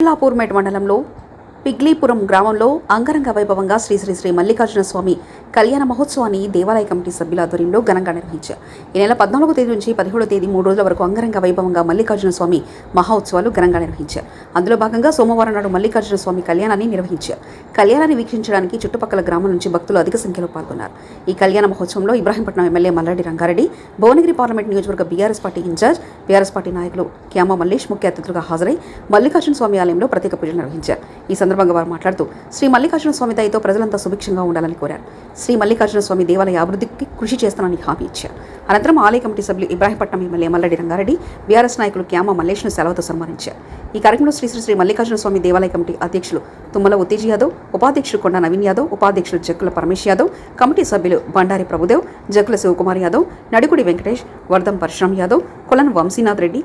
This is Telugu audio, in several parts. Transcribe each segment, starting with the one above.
లాపూర్మేట్ మండలంలో పిగ్లీపురం గ్రామంలో అంగరంగ వైభవంగా శ్రీ శ్రీ శ్రీ మల్లికార్జున స్వామి కళ్యాణ మహోత్సవాన్ని దేవాలయ కమిటీ సభ్యుల ఆధ్వర్యంలో ఘనంగా నిర్వహించారు. ఈ నెల పద్నాలుగో తేదీ నుంచి పదిహేడో తేదీ మూడు రోజుల వరకు అంగరంగ వైభవంగా మల్లికార్జున స్వామి మహోత్సవాలు ఘనంగా నిర్వహించారు. అందులో భాగంగా సోమవారం నాడు మల్లికార్జున స్వామి కళ్యాణాన్ని నిర్వహించారు. కళ్యాణాన్ని వీక్షించడానికి చుట్టుపక్కల గ్రామాల నుంచి భక్తులు అధిక సంఖ్యలో పాల్గొన్నారు. ఈ కళ్యాణ మహోత్సవంలో ఇబ్రాహీంపట్నం ఎమ్మెల్యే మల్లాడి రంగారెడ్డి భువనగిరి పార్లమెంట్ నియోజకవర్గ BRS party incharge BRS party నాయకులు క్యామ మల్లేష్ ముఖ్య అతిథులుగా హాజరై మల్లికార్జున స్వామి ఆలయంలో ప్రత్యేక పూజలు నిర్వహించారు. ఈ సందర్భంగా వారు మాట్లాడుతూ శ్రీ మల్లికార్జున స్వామి దయతో ప్రజలంతా సుభిక్షంగా ఉండాలని కోరారు. శ్రీ మల్లికార్జున స్వామి దేవాలయ అభివృద్ధికి కృషి చేస్తానని హామీ ఇచ్చారు. అనంతరం ఆలయ కమిటీ సభ్యులు ఇబ్రాహీంపట్నం ఎమ్మెల్యే మల్లడి రంగారెడ్డి బీఆర్ఎస్ నాయకులు క్యామ మల్లేష్ను సెలవుతో సన్మానించారు. ఈ కార్యక్రమంలో శ్రీ శ్రీ శ్రీ మల్లికార్జున స్వామి దేవాలయ కమిటీ అధ్యక్షులు తుమ్మల ఉత్తేజ్ యాదవ్ ఉపాధ్యక్షులు కొండ నవీన్ యాదవ్ ఉపాధ్యక్షులు జక్కుల పరమేశ్ యాదవ్ కమిటీ సభ్యులు బండారి ప్రభుదేవ్ జక్కుల శివకుమార్ యాదవ్ నడుకుడి వెంకటేష్ వర్ధం పరశురామ్ యాదవ్ కొలను వంశీనాథ్ రెడ్డి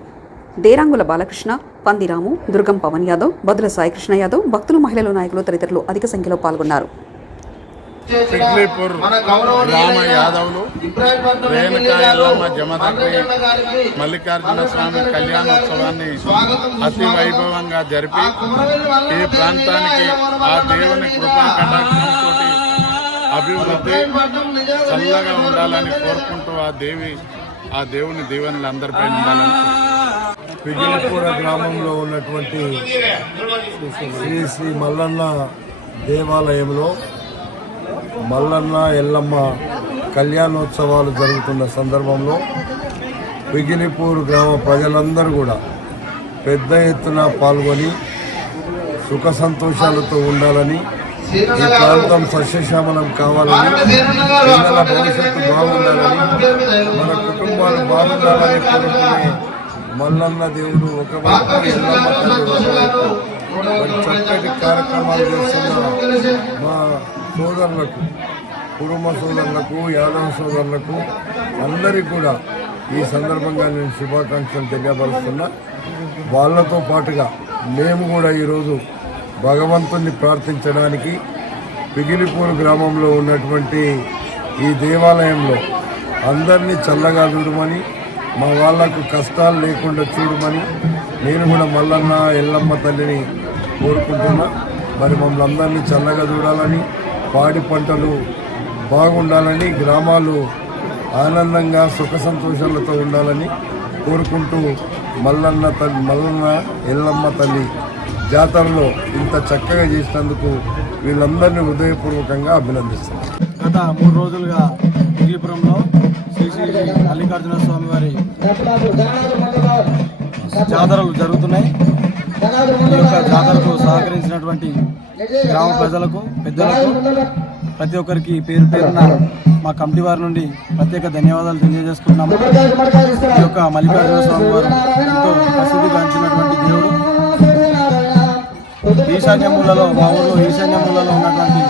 దేరాంగుల బాలకృష్ణ పందిరాము దుర్గం పవన్ యాదవ్ బదుల సాయికృష్ణ యాదవ్ భక్తులు మహిళలు నాయకులు తదితరులు అధిక సంఖ్యలో పాల్గొన్నారు. పిగ్లీపూర్ గ్రామ యాదవులు రేణుకా ఎల్లమ్మ జమదగ్ని మల్లికార్జున స్వామి కళ్యాణోత్సవాన్ని అతి వైభవంగా జరిపి ఈ ప్రాంతానికి ఆ దేవుని కృపా కటాక్షంతో అభివృద్ధి చల్లగా ఉండాలని కోరుకుంటూ ఆ దేవి ఆ దేవుని దీవెనలు అందరిపై ఉండాలని పిగిలిపూర గ్రామంలో ఉన్నటువంటి శ్రీ శ్రీ మల్లన్న దేవాలయంలో మల్లన్న ఎల్లమ్మ కళ్యాణోత్సవాలు జరుగుతున్న సందర్భంలో పిగిలిపూర్ గ్రామ ప్రజలందరూ కూడా పెద్ద ఎత్తున పాల్గొని సుఖ సంతోషాలతో ఉండాలని ఈ ప్రాంతం సస్యశ్యామలం కావాలని పిల్లల భవిష్యత్తు బాగుండాలని మన కుటుంబాలు బాగుండాలని కోరుకునే మల్లన్న దేవుడు ఒకవైపు ఎల్లమ్మ తల్లి ఒకవైపు మరి చక్కటి కార్యక్రమాలు చేస్తున్న మా సోదరులకు కుటుంబ సోదరులకు యాదవ సోదరులకు అందరికీ కూడా ఈ సందర్భంగా నేను శుభాకాంక్షలు తెలియపరుస్తున్నా. వాళ్ళతో పాటుగా మేము కూడా ఈరోజు భగవంతుణ్ణి ప్రార్థించడానికి పిగిలిపూర్ గ్రామంలో ఉన్నటువంటి ఈ దేవాలయంలో అందరినీ చల్లగా చూడమని మా వాళ్ళకు కష్టాలు లేకుండా చూడమని నేను కూడా మల్లన్న ఎల్లమ్మ తల్లిని కోరుకుంటున్నా. మరి మమ్మల్ని అందరినీ చల్లగా చూడాలని పాడి పంటలు బాగుండాలని గ్రామాలు ఆనందంగా సుఖ సంతోషాలతో ఉండాలని కోరుకుంటూ మల్లన్న తల్లి మల్లన్న ఎల్లమ్మ తల్లి జాతరలో ఇంత చక్కగా చేసినందుకు వీళ్ళందరినీ హృదయపూర్వకంగా అభినందిస్తున్నాను గత మూడు రోజులుగా విజయపురంలో శ్రీ శ్రీ మల్లికార్జున స్వామి వారి జాతరలు జరుగుతున్నాయి. ఈ యొక్క జాతరకు సహకరించినటువంటి గ్రామ ప్రజలకు పెద్దలకు ప్రతి ఒక్కరికి పేరు పేరున మా కమిటీ వారి నుండి ప్రత్యేక ధన్యవాదాలు తెలియజేసుకుంటున్నాము. ఈ యొక్క మల్లికార్జున స్వామి వారు ఎంతో ప్రసిద్ధిగాంచినటువంటి దేవుడు. ఈశాన్యములలో మా ఊళ్ళో ఈశాన్యములలో ఉన్నటువంటి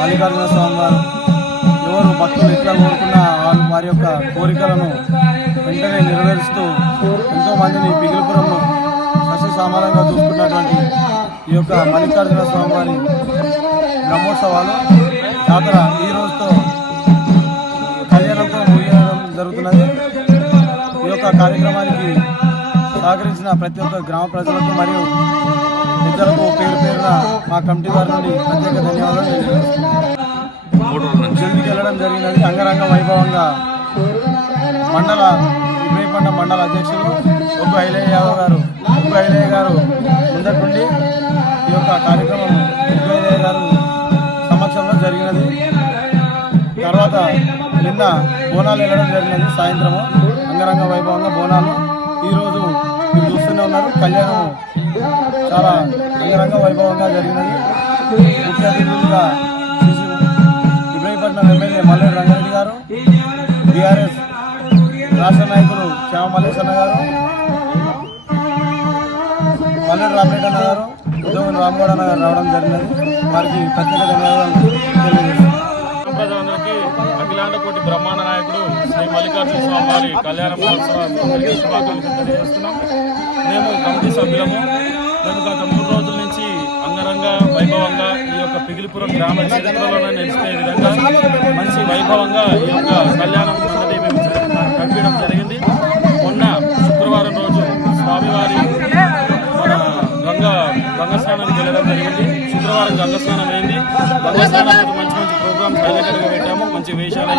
మల్లికార్జున స్వామి వారు ఎవరు భక్తులు ఎట్లా కోరుకున్న వాళ్ళు వారి యొక్క కోరికలను వెంటనే నెరవేరుస్తూ ఎంతో మందిని పిగిలిపురంలో సమానంగా చూసుకున్నటువంటి ఈ యొక్క మల్లికార్జున స్వామివారి బ్రహ్మోత్సవాలు జాతర ఈ రోజుతో కళ్యాణంతో ముగియడం జరుగుతున్నది. ఈ యొక్క కార్యక్రమానికి సహకరించిన ప్రతి ఒక్క గ్రామ ప్రజలకు మరియు ఇద్దరు పేరు పేరున మా కమిటీ వారి నుండి ప్రత్యేక ధన్యవాదాలు తెలియజేస్తున్నాను. వెళ్ళడం జరిగినది అంగరంగ వైభవంగా మండల ఇబ్రహీపండ మండల అధ్యక్షులు ఒగ్గు ఐలయ్య యాదవ్ గారు. ఒగ్గు ఐలయ్య గారు ముందటుండి ఈ యొక్క కార్యక్రమం ఒగ్గు ఐలయ్య గారు సమక్షంలో జరిగినది. తర్వాత నిన్న బోనాలు వెళ్ళడం జరిగినది సాయంత్రము. అంగరంగ వైభవంగా బోనాలు. ఈరోజు మీరు చూస్తూనే ఉన్నారు. కళ్యాణం చాలా అంగరంగ వైభవంగా జరిగినది. ముఖ్య అతిథులుగా ఇబ్రహీపట్నం ఎమ్మెల్యే మల్లెడి రంగారెడ్డి గారు బీఆర్ఎస్ రాష్ట్ర నాయకులు శ్యామ మల్లేశ్వర గారు మల్లెడి రామరెడ్డి అన్న గారు ఉద్యోగం రామగౌడ అన్న గారు రావడం జరిగినది. వారికి ప్రత్యేక ధన్యవాదాలు తెలియజేస్తున్నాను ప్రజలందరికీ బ్రహ్మాండ నాయకుడు శ్రీ మల్లికార్జున స్వామి వారి కళ్యాణ మహోత్సవానికి శుభాకాంక్షలు తెలియజేస్తున్నాం. మేము కమిటీ సభ్యులము. మేము గత మూడు రోజుల నుంచి అంగరంగ వైభవంగా ఈ యొక్క పిగిలిపురం గ్రామ చరిత్రలోనే నిలిచిపోయే విధంగా మంచి వైభవంగా ఈ యొక్క కళ్యాణం అనేది జరిగింది. మొన్న శుక్రవారం రోజు స్వామివారి మన గంగ స్నానానికి వెళ్ళడం జరిగింది. శుక్రవారం గంగస్నానం అయింది. గంగా మంచి మంచి ప్రోగ్రామ్స్ హైలైట్గా పెట్టాము. మంచి వేషాలు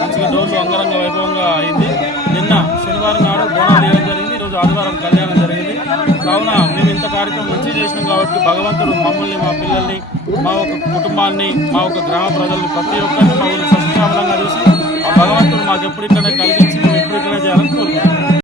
మంచిగా రోజు అంగరంగ వైభవంగా అయింది. నిన్న శనివారం నాడు బోనాలు వేయడం జరిగింది. ఈరోజు ఆదివారం కళ్యాణం జరిగింది. కావున మేము ఇంత కార్యక్రమం మంచి చేసినాం కాబట్టి భగవంతుడు మమ్మల్ని మా పిల్లల్ని మా ఒక కుటుంబాన్ని మా ఒక గ్రామ ప్రజల్ని ప్రతి ఒక్కరిని మా ఊరిని సస్యశ్యామలంగా చూసి భగవంతుడు మాకు ఎప్పుడు ఇట్లనే కలిగించి మేము ఎప్పుడు ఇట్లనే చేయాలని కోరుకుంటున్నాం.